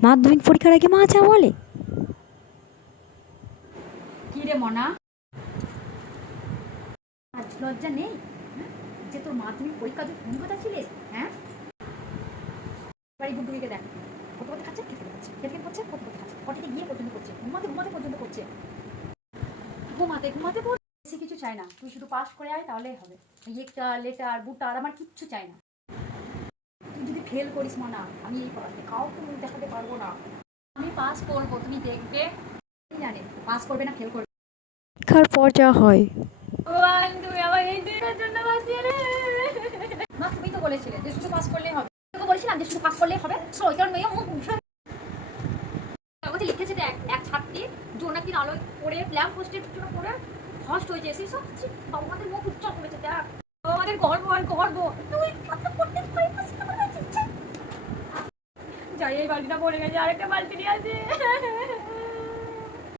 মাধ্যমিক পরীক্ষার আগে মা যা বলে। কি রে মনা, আজ লজ্জা নেই যে তোর মাধ্যমিক পরীক্ষা তুই ফোন কথা ছিলিস? হ্যাঁ, বাড়ি গুড্ডুকে দেখ, কত কথা খাচ্ছে, খেতে খাচ্ছে, খেতে করছে, কত কথা খাচ্ছে, কটিতে গিয়ে পর্যন্ত করছে, ঘুমাতে ঘুমাতে পর্যন্ত করছে, ঘুমাতে ঘুমাতে বেশি কিছু চাই না, তুই শুধু পাস করে আয় তাহলেই হবে। লেটার লেটার বুটার আমার কিচ্ছু চাই না। তুই যদি ফেল করিস মনা, আমি এই পড়াতে কাউকে মুখ দেখাতে পারবো না। আমি পাস করবো, তুমি দেখবে। জানে পাস করবে না ফেল করবে। পরীক্ষার পর যা হয়। তুমি আমার এই দিনের জন্য বাঁচিয়ে রে। মা তুমি তো বলেছিলে যে শুধু পাস করলেই হবে। তোকে বলেছিলাম যে শুধু পাস করলেই হবে। সো ওই কারণে কাগজে লিখেছে দেখ, এক ছাত্রী জোনাকির আলোয় পড়ে ল্যাম্প পোস্টের জন্য পড়ে ফার্স্ট হয়েছে। সেই সব বাবা আমাদের মুখ উজ্জ্বল করেছে দেখ। আমাদের গর্ব আর গর্ব। তুই কত পড়তে পারিস যাই, এই বালতিটা পড়ে গেছে, আরেকটা বালতি নিয়ে আসি।